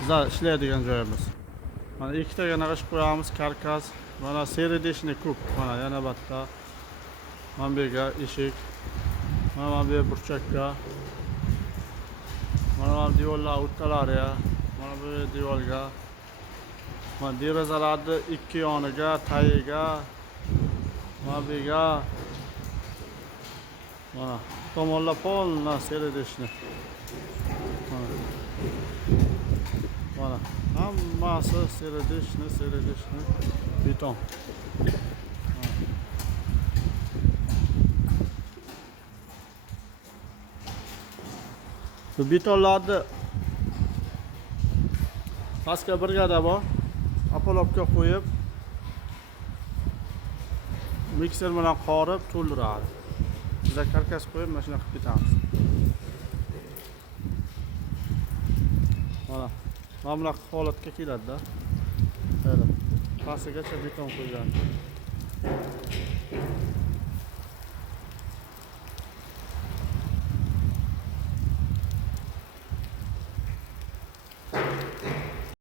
Bizlar ishlaydigan joyimiz. Mana ikkitaga naqsh qo'yamiz, karkas. Mana seridishni ko'p. Mana yana bitta. Mana bu yerga eshik. Mana bu burchakka. Mana bu devorlar o'rtalariga. Mana bu devorga. Mana derazalarni ikki yoniga, tagiga. Mana bu yerga. Mana tomonlar polna seridishni. Mana hammasi seridishni beton. Bu betonlarni pastga brigada bor. Apolobga qo'yib mikser bilan qorib to'ldiradi. Bizlar karkas qo'yib mana shunday qilib ketamiz. Mana bunaqa holatga keladi-da. Pastigacha beton qo'ygan.